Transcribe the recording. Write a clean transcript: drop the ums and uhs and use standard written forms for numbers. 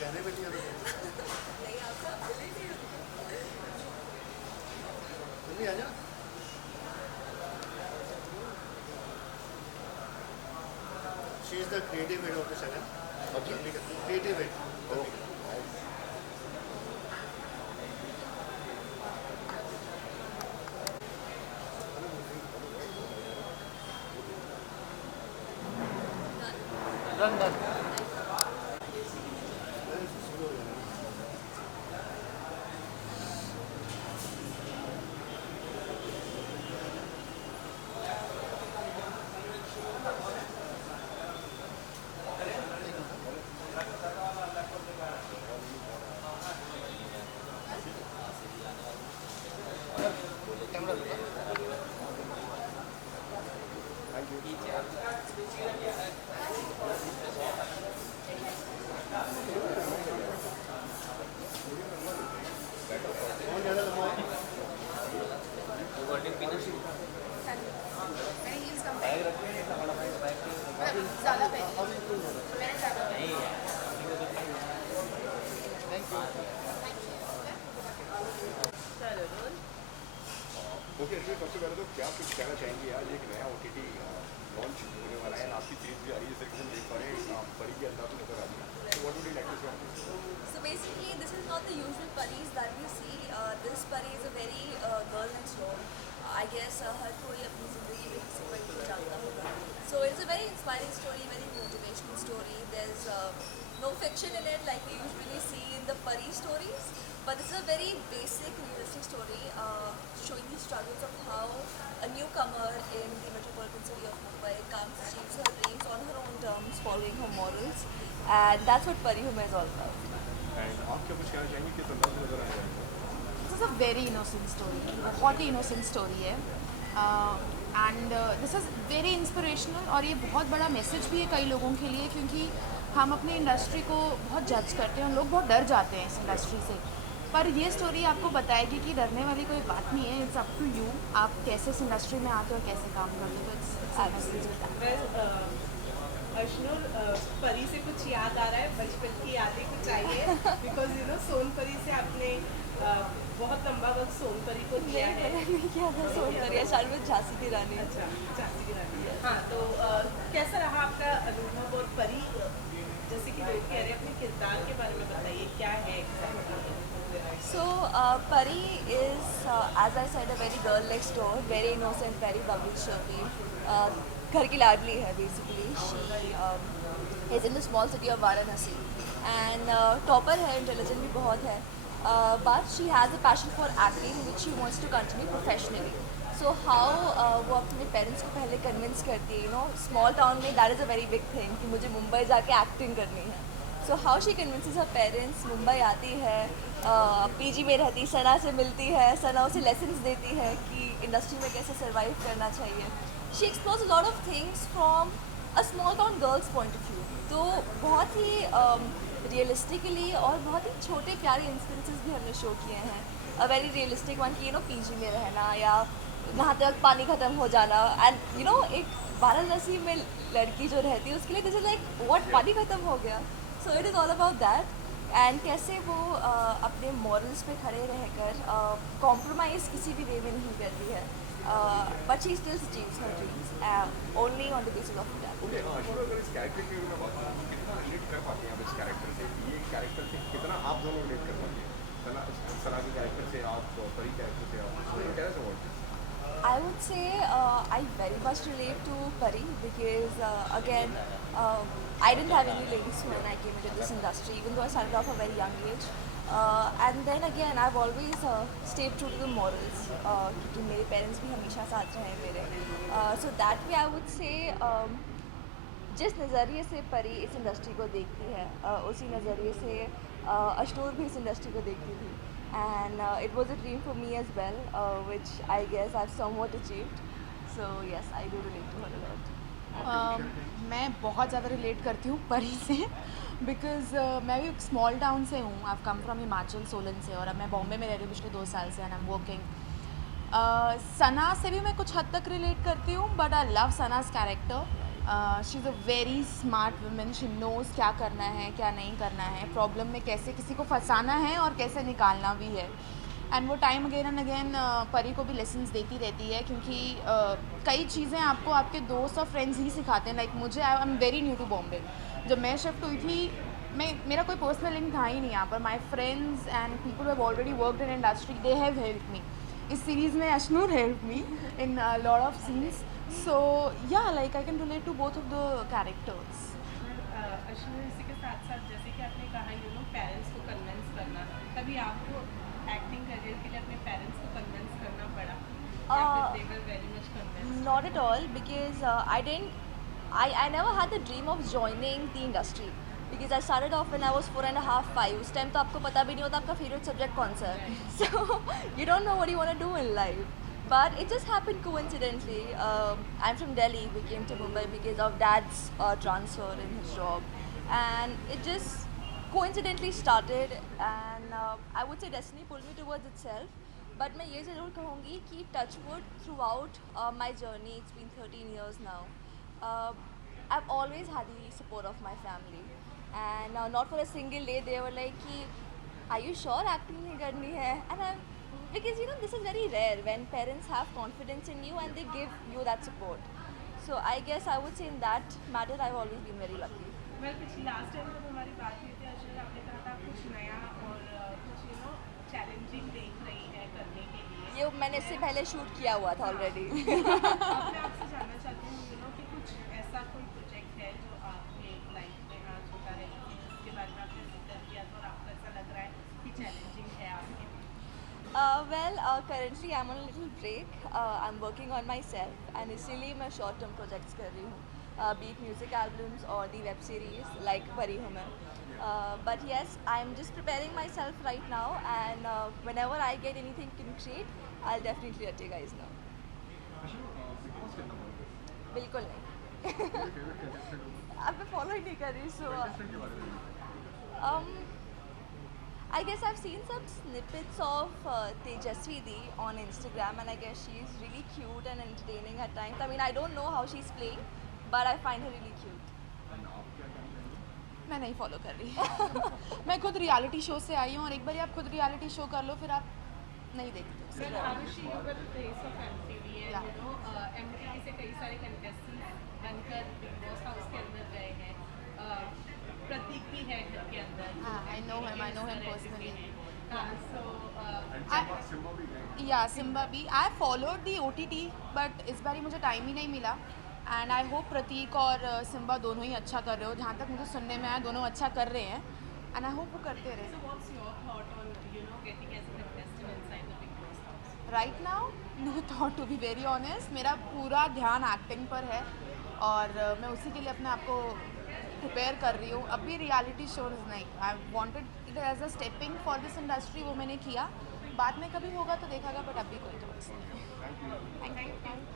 कहने पे नहीं आता तुम भी आ जा she is the creative head of the channel creative head done done कौन ज़्यादा लंबा है ओके इसमें सबसे पहले तो क्या कुछ कहना चाहेंगे आज एक नया OTT लॉन्च होने वाला है आपकी सीरीज भी आ रही है जैसे कि हम देख पा रहे हैं परी की अंदाज नजर आ रही है तो what would you like to say So basically, this is not the usual Paris that we see. This Pari is a very girl next door. I guess हर कोई अपनी ज़िंदगी में किसी परी को जानता होगा. So it's a very inspiring story, very motivational story. There's no fiction in it like we usually see in the Pari stories. But this is a very basic, realistic story showing the struggles of how a newcomer in the metropolitan city of Mumbai comes, achieves her dreams on her own terms, following her morals. And that's what Pari Humor is all about. And आप क्या कुछ कहना चाहेंगे किस अंदाज में नजर आ रहा है this is a very innocent story, बहुत ही इनोसेंट स्टोरी है and this is very inspirational और ये बहुत बड़ा मैसेज भी है कई लोगों के लिए क्योंकि हम अपनी इंडस्ट्री को बहुत जज करते हैं, लोग बहुत डर जाते हैं इस इंडस्ट्री से, पर ये स्टोरी आपको बताएगी कि डरने वाली कोई बात नहीं है. इट्स अप टू यू, आप कैसे इस इंडस्ट्री में आते हो और कैसे काम करते हो. अर्शनूर परी से कुछ याद आ रहा है, बचपन की यादें कुछ आई है बिकॉज यू नो सोनपरी से आपने बहुत लंबा वक्त सोनपरी को किया है. नहीं किया था सोनपरी, शायद में झांसी की रानी. अच्छा, झांसी की रानी. हाँ, तो कैसा रहा आपका अनुभव और परी जैसे कि लोग कह रहे हैं अपने किरदार के बारे में बताइए क्या है. So Pari is, as I said, a very girl next door, very innocent, very bubbly, chirpy. घर की लाडली है basically. She is in the small city of Varanasi and topper है, intelligent भी बहुत है. But she has a passion for acting which she wants to continue professionally. So how वो अपने parents को पहले कन्विंस करती है, स्मॉल टाउन में that is a very big thing कि मुझे मुंबई जाके एक्टिंग करनी है. So how she convinces her parents, Mumbai आती है, पीजी में रहती, सना से मिलती है, सना उसे लेसन्स देती है कि इंडस्ट्री में कैसे सर्वाइव करना चाहिए. She explores a lot of things from a small town girls point of view. तो बहुत ही रियलिस्टिकली और बहुत ही छोटे प्यारे इंस्टेंसेस भी हमने शो किए हैं. अ वेरी रियलिस्टिक वन कि पीजी में रहना या नहाते वक्त पानी ख़त्म हो जाना एंड एक वाराणसी में लड़की जो रहती है उसके लिए दिस इज लाइक व्हाट, पानी ख़त्म हो गया. So it is all about that and कैसे वो अपने मॉरल्स पे खड़े रहकर कॉम्प्रोमाइज़ किसी भी वे में नहीं करती है. But she still achieves her dreams only on the basis of that. Okay अगर इस कैरेक्टर की बात करें तो कितना रिलेट कर पाते हैं आप इस कैरेक्टर से, ये कैरेक्टर से कितना आप दोनों रिलेट कर पाते हैं सना के कैरेक्टर से, आप परी कैरेक्टर से, आप कहना चाहोगे? I would say I very much relate to Pari because again I didn't have any ladies when I came into this industry, even though I started off at a very young age. And then again I've always stayed true to the morals क्योंकि मेरे parents भी हमेशा साथ रहे मेरे. So that way I would say जिस नज़रिए से परी इस इंडस्ट्री को देखती है उसी नज़रिए से अशनूर भी इस इंडस्ट्री को देखती थी. And it was a dream for me as well, which I guess I've somewhat achieved. So yes, I do relate to her a lot. मैं बहुत ज़्यादा रिलेट करती हूँ परी से बिकॉज़ मैं भी स्मॉल टाउन से हूँ. आई कम फ्रॉम हिमाचल, सोलन से, और अब मैं बॉम्बे में रह रही हूँ पिछले 2 साल से and I am working. Sana से भी मैं कुछ हद तक रिलेट करती हूँ, but I love Sana's character. She is a very smart women. She knows क्या करना है क्या नहीं करना है, प्रॉब्लम में कैसे किसी को फंसाना है और कैसे निकालना भी है. एंड वो टाइम अगेन एंड अगेन परी को भी लेसन्स देती रहती है, क्योंकि कई चीज़ें आपको आपके दोस्त और फ्रेंड्स ही सिखाते हैं. लाइक मुझे, I am very new to Bombay. जब मैं शिफ्ट हुई थी, मेरा कोई पर्सनल लिंक था ही नहीं यहाँ पर. My friends and people have already worked in industry, they have help me. इस सीरीज़ में Ashnoor help me in lot of scenes. So ya like I can relate to both of the characters. Ashwini, इसी के साथ साथ जैसे कि आपने कहा पेरेंट्स को कन्विंस करना, कभी आपको एक्टिंग करियर के लिए अपने पेरेंट्स को कन्विंस करना पड़ा या फिर they were very much convinced? Not at all, because I never had the dream of joining the industry, because I started off when I was 4.5, 5. उस टाइम तो आपको पता भी नहीं होता आपका फेवरेट सब्जेक्ट कौन सा है. So you don't know what you want to do in life. But it just happened coincidentally. I'm from Delhi. We came to Mumbai because of dad's transfer in his job, and it just coincidentally started. And I would say destiny pulled me towards itself. But मैं ये ज़रूर कहूँगी कि touch wood throughout my journey, it's been 13 years now, I've always had the support of my family, and not for a single day they were like कि are you sure acting नहीं करनी है. And I'm, because this is very rare when parents have confidence in you and they give you that support. So I guess I would say in that matter I've always been very lucky. Well, पिछली last time जब हमारी बात हुई थी अश्विनी, आपने कहा था कुछ नया और कुछ चैलेंजिंग देख रही है करने के लिए. ये मैंने इससे पहले शूट किया हुआ था ऑलरेडी. अब मैं आपसे जानना चाहती हूँ कि कुछ ऐसा कोई प्रोजेक्ट है जो आपके लाइफ में आज होता है जिसके बारे में आपने जिक्र किया था और आपको ऐसा लग रहा है कि चैलेंजिंग है आपके लिए? Currently I'm on a little break. I'm working on myself, and इसीलिए मैं short term projects कर रही हूँ, be it music albums or the web series like परी हूँ मैं. But yes, I'm just preparing myself right now, and whenever I get anything concrete, I'll definitely let you guys know. बिल्कुल नहीं. अब मैं follow ही नहीं कर रही, so I guess I've seen some snippets of Tejasvi Di on Instagram, and I guess she's really cute and entertaining at times. I mean, I don't know how she's playing, but I find her really cute. मैं नहीं follow कर रही. मैं खुद reality show से आई हूँ, और एक बार आप खुद रियलिटी शो कर लो फिर आप नहीं देखते. Well, Arushi, you were the face of MTV, and MTV से कई सारे contestants बनकर Big Boss House के अंदर गए हैं. प्रतीक भी है घर के अंदर. I know him personally. So या सिम्बा भी. I followed the OTT, but इस बार मुझे टाइम ही नहीं मिला. एंड आई होप प्रतीक और सिम्बा दोनों ही अच्छा कर रहे हो. जहाँ तक मुझे सुनने में आया दोनों अच्छा कर रहे हैं, एंड आई होप वो करते रहे. so what's your thought on getting as a contestant inside the Big Boss house? Right now no thought, to be very honest. मेरा पूरा ध्यान एक्टिंग पर है, और मैं उसी के लिए अपने आप को प्रिपेयर कर रही हूँ. अभी रियलिटी शोज नहीं. I wanted it as a stepping for this industry, वो मैंने किया. बाद में कभी होगा तो देखागा, बट अभी कोई थॉट्स नहीं. Thank you.